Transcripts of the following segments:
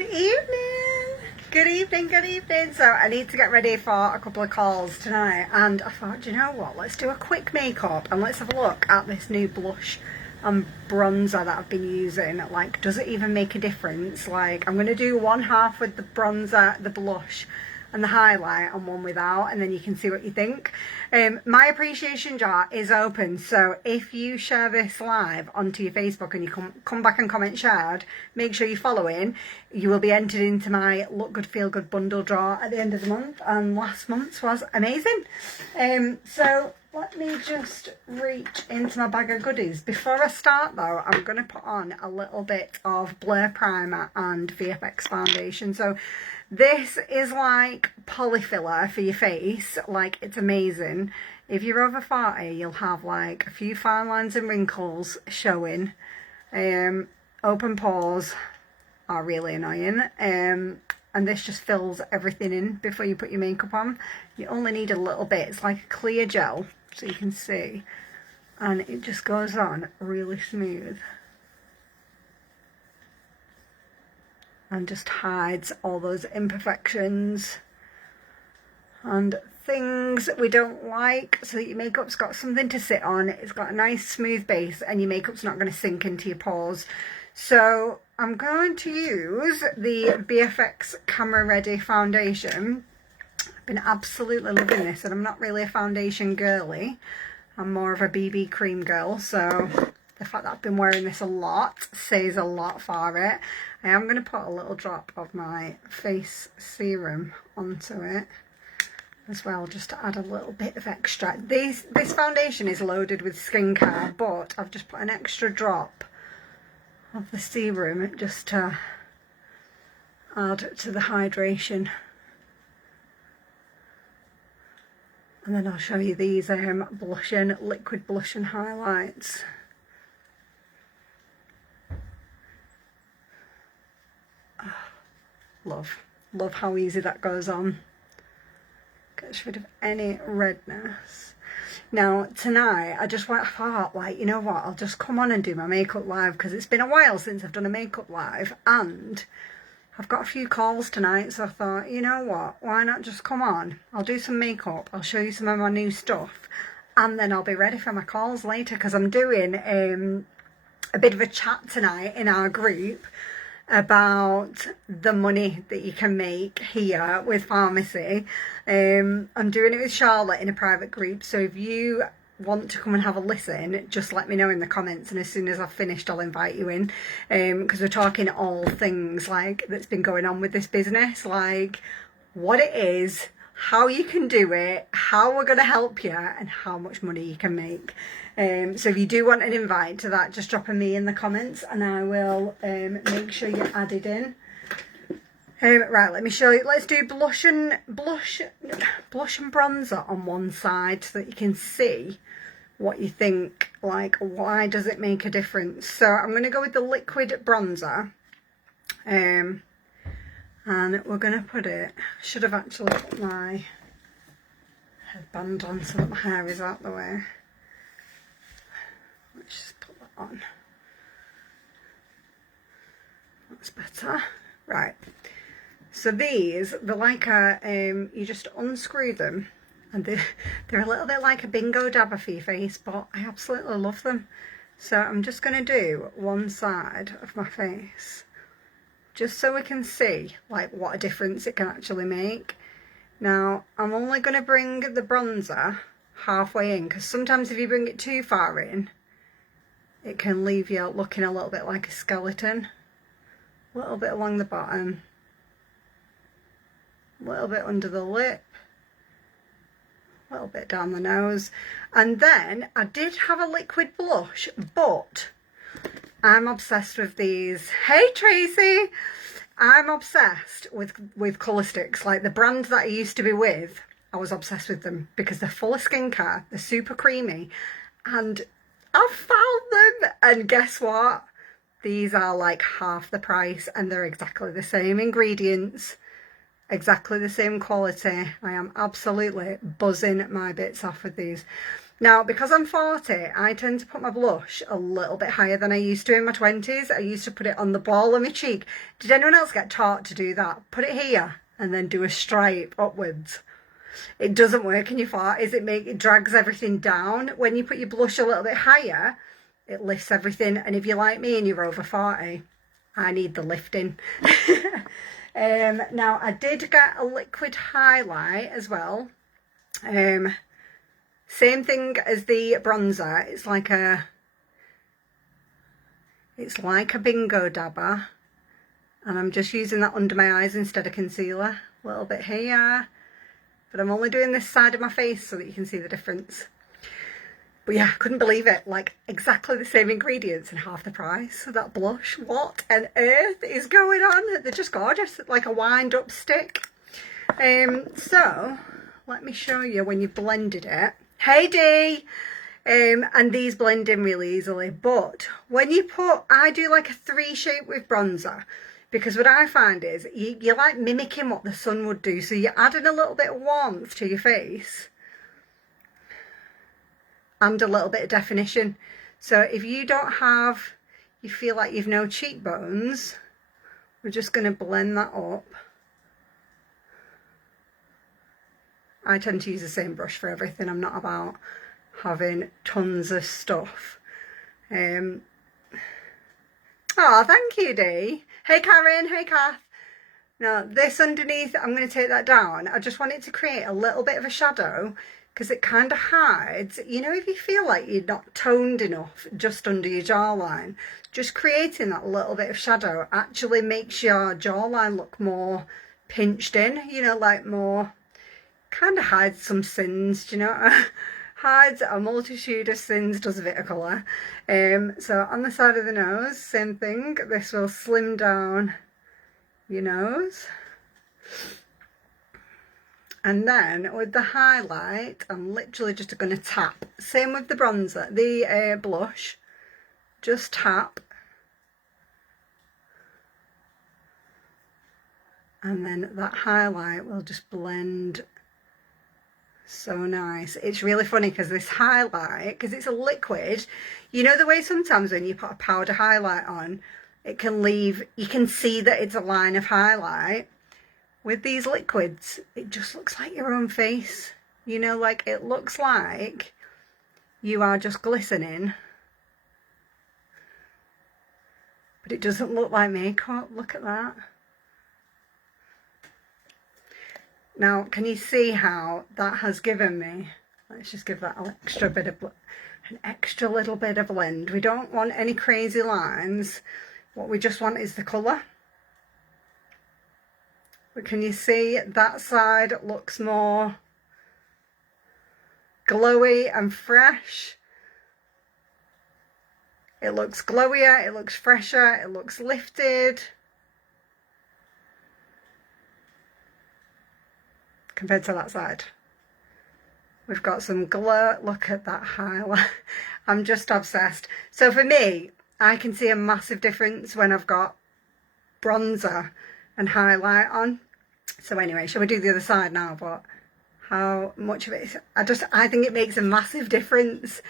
Good evening. Good evening, good evening. So I need to get ready for a couple of calls tonight, and I thought, you know what, let's do a quick makeup and let's have a look at this new blush and bronzer that I've been using. Like, does it even make a difference? Like, I'm going to do one half with the bronzer, the blush and the highlight, and one without, and then you can see what you think. My appreciation jar is open, so if you share this live onto your Facebook and you come back and comment shared, make sure you're following. You will be entered into my Look Good Feel Good bundle draw at the end of the month, and last month's was amazing. So let me just reach into my bag of goodies. Before I start though, I'm going to put on a little bit of Blur Primer and VFX foundation. So this is like polyfiller for your face. Like, it's amazing. If you're over 40, you'll have like a few fine lines and wrinkles showing. Open pores are really annoying. And this just fills everything in before you put your makeup on. You only need a little bit. It's like a clear gel, so you can see. And it just goes on really smooth. And just hides all those imperfections and things we don't like, so that your makeup's got something to sit on. It's got a nice smooth base and your makeup's not going to sink into your pores. So I'm going to use the VFX Camera Ready foundation. I've been absolutely loving this, and I'm not really a foundation girly. I'm more of a BB cream girl, so the fact that I've been wearing this a lot says a lot for it. I am going to put a little drop of my face serum onto it as well, just to add a little bit of extra. This foundation is loaded with skincare, but I've just put an extra drop of the serum just to add to the hydration. And then I'll show you these liquid blush and highlights. Love how easy that goes on. Gets rid of any redness. Now tonight I thought, like, you know what, I'll just come on and do my makeup live, because it's been a while since I've done a makeup live, and I've got a few calls tonight, so I thought, you know what, why not just come on, I'll do some makeup, I'll show you some of my new stuff, and then I'll be ready for my calls later, because I'm doing a bit of a chat tonight in our group about the money that you can make here with pharmacy. I'm doing it with Charlotte in a private group, so if you want to come and have a listen, just let me know in the comments, and as soon as I've finished I'll invite you in, because we're talking all things like that's been going on with this business, like what it is, how you can do it, how we're going to help you, and how much money you can make. So if you do want an invite to that, just drop a me in the comments and I will make sure you're added in. Right, let me show you. Let's do blush and bronzer on one side, so that you can see what you think, like why does it make a difference. So I'm going to go with the liquid bronzer, and we're going to put it, should have actually put my headband on so that my hair is out the way. Let's just put that on. That's better. Right. So these, they're like you just unscrew them, and they're a little bit like a bingo dabber for your face, but I absolutely love them. So I'm just going to do one side of my face, just so we can see like what a difference it can actually make. Now I'm only going to bring the bronzer halfway in, because sometimes if you bring it too far in, it can leave you looking a little bit like a skeleton. A little bit along the bottom, a little bit under the lip, a little bit down the nose. And then I did have a liquid blush, but I'm obsessed with these. Hey Tracy! I'm obsessed with colour sticks. Like the brand that I used to be with, I was obsessed with them because they're full of skincare, they're super creamy, and I found them, and guess what? These are like half the price, and they're exactly the same ingredients, exactly the same quality. I am absolutely buzzing my bits off with these. Now, because I'm 40, I tend to put my blush a little bit higher than I used to in my 20s. I used to put it on the ball of my cheek. Did anyone else get taught to do that? Put it here and then do a stripe upwards. It doesn't work in your 40s. It drags everything down. When you put your blush a little bit higher, it lifts everything. And if you're like me and you're over 40, I need the lifting. Now, I did get a liquid highlight as well. Same thing as the bronzer. It's like a bingo dabber. And I'm just using that under my eyes instead of concealer. A little bit here. But I'm only doing this side of my face so that you can see the difference. But yeah, I couldn't believe it. Like, exactly the same ingredients and half the price of that blush. What on earth is going on? They're just gorgeous. Like a wind-up stick. So, let me show you when you've blended it. Hey, Dee! And these blend in really easily. But when you I do like a 3 shape with bronzer. Because what I find is, you're like mimicking what the sun would do. So you're adding a little bit of warmth to your face. And a little bit of definition. So if you feel like you've no cheekbones, we're just going to blend that up. I tend to use the same brush for everything. I'm not about having tons of stuff. Oh, thank you, Dee. Hey, Karen. Hey, Kath. Now, this underneath, I'm going to take that down. I just want it to create a little bit of a shadow because it kind of hides. You know, if you feel like you're not toned enough just under your jawline, just creating that little bit of shadow actually makes your jawline look more pinched in, you know, like more, kind of hides some sins, do you know? Hides a multitude of sins, does a bit of colour. So on the side of the nose, same thing. This will slim down your nose. And then with the highlight, I'm literally just going to tap. Same with the bronzer, the blush. Just tap. And then that highlight will just blend so nice. It's really funny because this highlight, because it's a liquid, you know the way sometimes when you put a powder highlight on, it can leave, you can see that it's a line of highlight. With these liquids, it just looks like your own face. You know, like it looks like you are just glistening. But it doesn't look like makeup. Look at that. Now, can you see how that has given me? Let's just give that an extra little bit of blend. We don't want any crazy lines. What we just want is the colour. But can you see that side looks more glowy and fresh? It looks glowier, it looks fresher, it looks lifted. Compared to that side. We've got some glow. Look at that highlight. I'm just obsessed. So for me, I can see a massive difference when I've got bronzer and highlight on. So anyway, shall we do the other side now? But how much of it is, I think it makes a massive difference.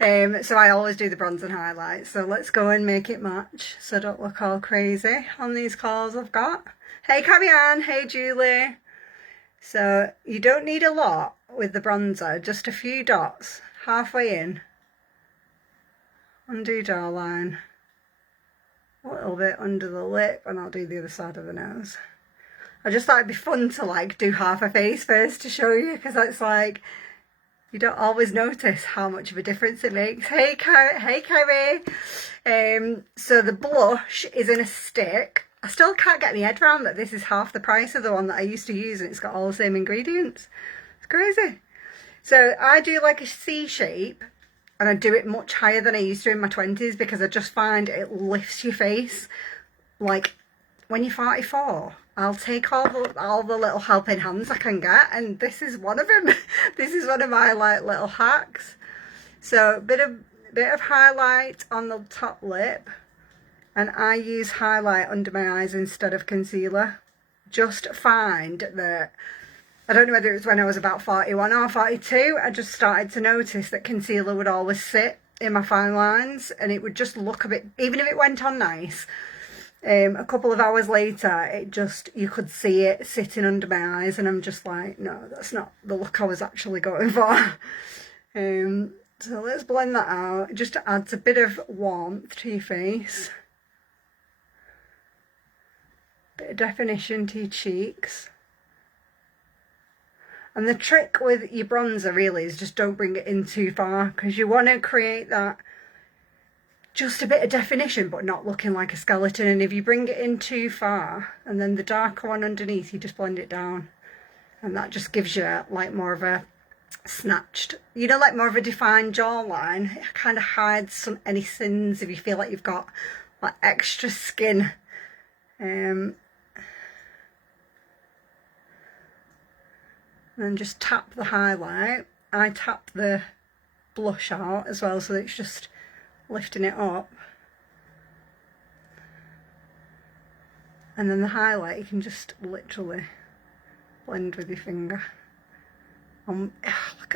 So I always do the bronze and highlight. So let's go and make it match so I don't look all crazy on these calls I've got. Hey Carrie Ann, hey Julie. So you don't need a lot with the bronzer, just a few dots halfway in, under your jawline, a little bit under the lip, and I'll do the other side of the nose. I just thought it'd be fun to like do half a face first to show you, because it's like you don't always notice how much of a difference it makes. Hey Carrie. So the blush is in a stick. I still can't get my head around that this is half the price of the one that I used to use and it's got all the same ingredients. It's crazy. So I do like a C shape and I do it much higher than I used to in my 20s because I just find it lifts your face. Like when you're 44, I'll take all the little helping hands I can get, and this is one of them. This is one of my like little hacks. So a bit of highlight on the top lip. And I use highlight under my eyes instead of concealer. Just find that I don't know whether it was when I was about 41 or 42, I just started to notice that concealer would always sit in my fine lines and it would just look a bit, even if it went on nice, a couple of hours later, it just, you could see it sitting under my eyes and I'm just like, no, that's not the look I was actually going for. So let's blend that out. It just adds a bit of warmth to your face. Bit of definition to your cheeks. And the trick with your bronzer really is just don't bring it in too far because you want to create that just a bit of definition but not looking like a skeleton. And if you bring it in too far and then the darker one underneath, you just blend it down and that just gives you like more of a snatched, you know, like more of a defined jawline. It kind of hides any sins if you feel like you've got like extra skin. And then just tap the highlight. I tap the blush out as well so that it's just lifting it up. And then the highlight you can just literally blend with your finger. Look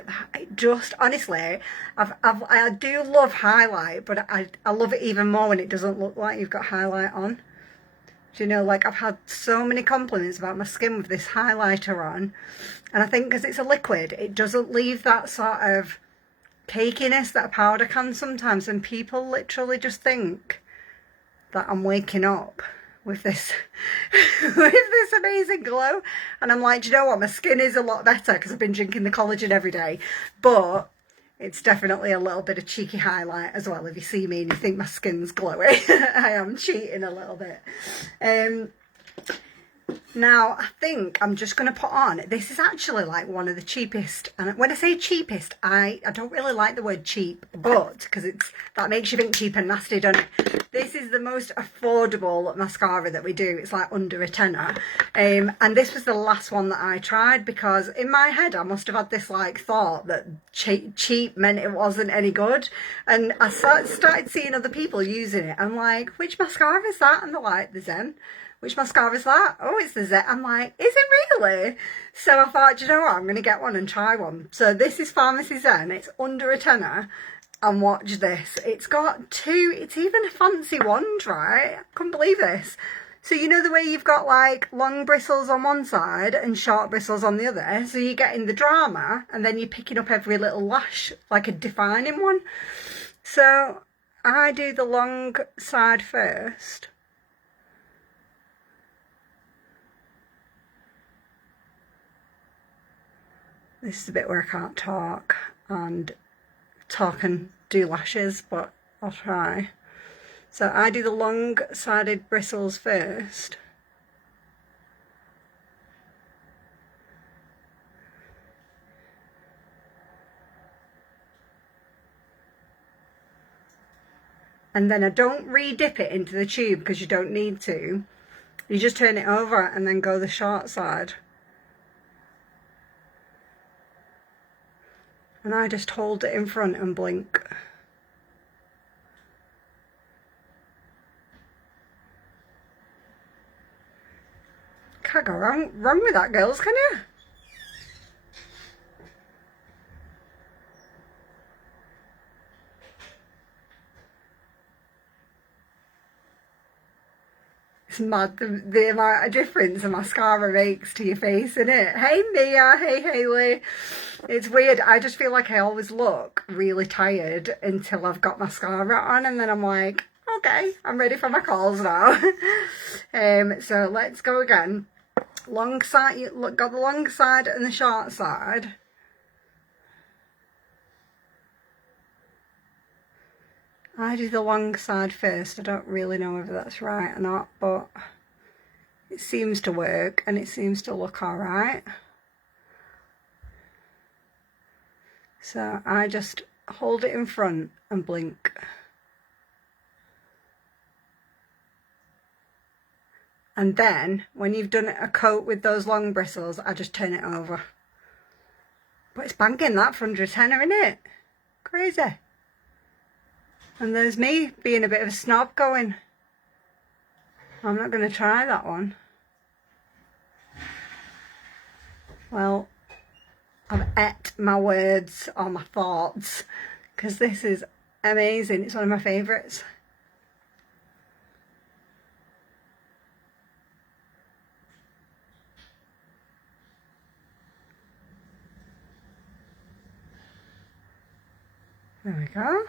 at that. It just, honestly, I do love highlight, but I love it even more when it doesn't look like you've got highlight on. Do you know, like I've had so many compliments about my skin with this highlighter on. And I think because it's a liquid, it doesn't leave that sort of cakiness that a powder can sometimes. And people literally just think that I'm waking up with this with this amazing glow. And I'm like, do you know what? My skin is a lot better because I've been drinking the collagen every day. But it's definitely a little bit of cheeky highlight as well. If you see me and you think my skin's glowy, I am cheating a little bit. Now, I think I'm just going to put on, this is actually like one of the cheapest, and when I say cheapest, I don't really like the word cheap, but, because that makes you think cheap and nasty, don't it? This is the most affordable mascara that we do. It's like under a tenner. And this was the last one that I tried because in my head, I must have had this like thought that cheap meant it wasn't any good. And I started seeing other people using it. I'm like, which mascara is that? And they're like, the Zen. Which mascara is that? Oh, it's the Zen. I'm like, is it really? So I thought, you know what? I'm going to get one and try one. So this is Pharmacy Zen. It's under a tenner. And watch this. It's got it's even a fancy wand, right? I couldn't believe this. So you know the way you've got like long bristles on one side and short bristles on the other? So you're getting the drama and then you're picking up every little lash, like a defining one. So I do the long side first. This is the bit where I can't talk and do lashes, but I'll try. So I do the long-sided bristles first. And then I don't re-dip it into the tube because you don't need to. You just turn it over and then go the short side. And I just hold it in front and blink. Can't go wrong with that, girls, can you? It's mad the amount of difference a mascara makes to your face, isn't it? Hey Mia, hey Hayley. It's weird. I just feel like I always look really tired until I've got mascara on and then I'm like, okay, I'm ready for my calls now. So let's go again. Long side, got the long side and the short side. I do the long side first. I don't really know whether that's right or not, but it seems to work and it seems to look alright. So I just hold it in front and blink. And then, when you've done a coat with those long bristles, I just turn it over. But it's banging that for under a tenner, isn't it? Crazy. And there's me being a bit of a snob going, I'm not going to try that one. Well, I've ate my words or my thoughts, because this is amazing. It's one of my favourites. There we go.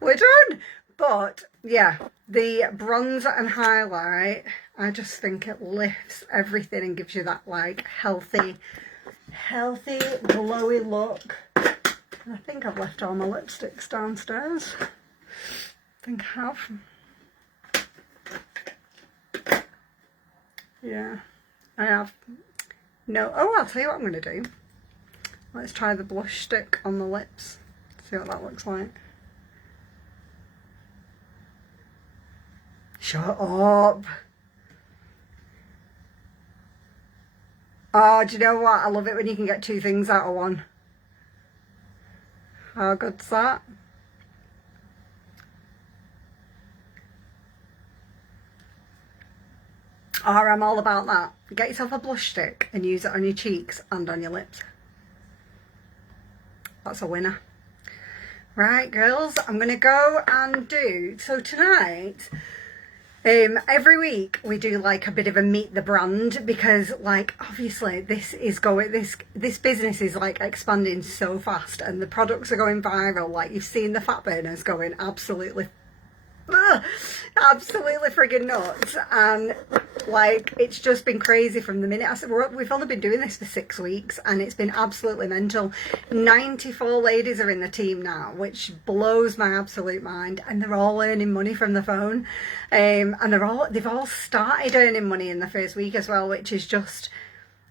We're done. But yeah, the bronzer and highlight, I just think it lifts everything and gives you that like healthy glowy look. And I think I've left all my lipsticks downstairs. I think I have. Yeah, I have. No, oh, I'll tell you what I'm going to do. Let's try the blush stick on the lips. See what that looks like. Shut up. Oh, do you know what? I love it when you can get two things out of one. How good's that? Oh, I'm all about that. Get yourself a blush stick and use it on your cheeks and on your lips. That's a winner. Right, girls, I'm going to go and do... So tonight... every week we do like a bit of a meet the brand, because like obviously this business is like expanding so fast and the products are going viral. Like you've seen the fat burners going absolutely friggin' nuts, and like it's just been crazy from the minute we've only been doing this for 6 weeks and it's been absolutely mental. 94 ladies are in the team now, which blows my absolute mind, and they're all earning money from the phone, and they've all started earning money in the first week as well, which is just...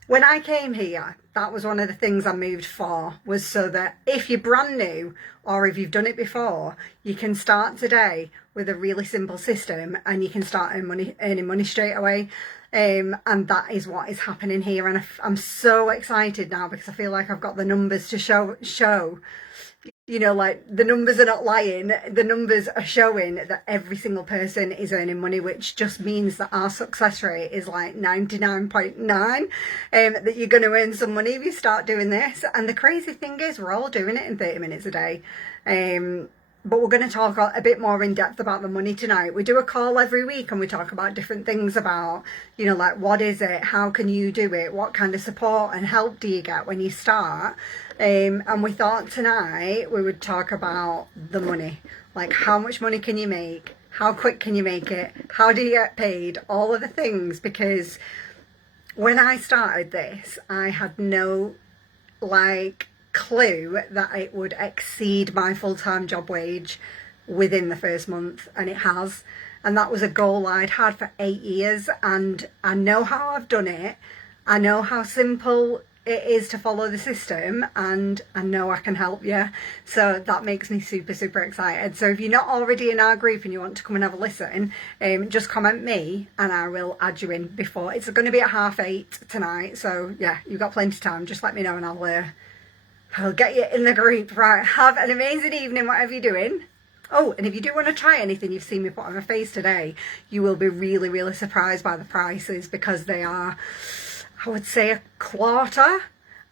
When I came here, that was one of the things I moved for, was so that if you're brand new or if you've done it before, you can start today with a really simple system and you can start earning money straight away. And that is what is happening here. And I'm so excited now because I feel like I've got the numbers to show. You know, like the numbers are not lying. The numbers are showing that every single person is earning money, which just means that our success rate is like 99.9, that you're going to earn some money if you start doing this. And the crazy thing is we're all doing it in 30 minutes a day. But we're going to talk a bit more in depth about the money tonight. We do a call every week and we talk about different things about, you know, like what is it? How can you do it? What kind of support and help do you get when you start? And we thought tonight we would talk about the money. Like how much money can you make? How quick can you make it? How do you get paid? All of the things, because when I started this, I had no clue that it would exceed my full-time job wage within the first month, and it has. And that was a goal I'd had for 8 years, and I know how I've done it. I know how simple it is to follow the system, and I know I can help you. So that makes me super excited. So if you're not already in our group and you want to come and have a listen, just comment me and I will add you in before. It's going to be at 8:30 tonight, so yeah, you've got plenty of time. Just let me know and I'll get you in the group. Right, have an amazing evening, whatever you're doing. Oh, and if you do want to try anything you've seen me put on my face today, you will be really surprised by the prices, because they are, I would say, a quarter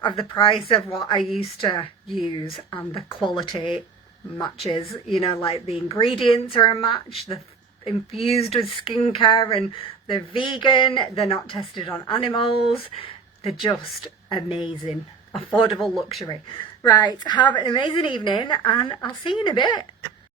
of the price of what I used to use, and the quality matches. You know, like the ingredients are a match, they're infused with skincare, and they're vegan, they're not tested on animals, they're just amazing. Affordable luxury. Right, have an amazing evening and I'll see you in a bit.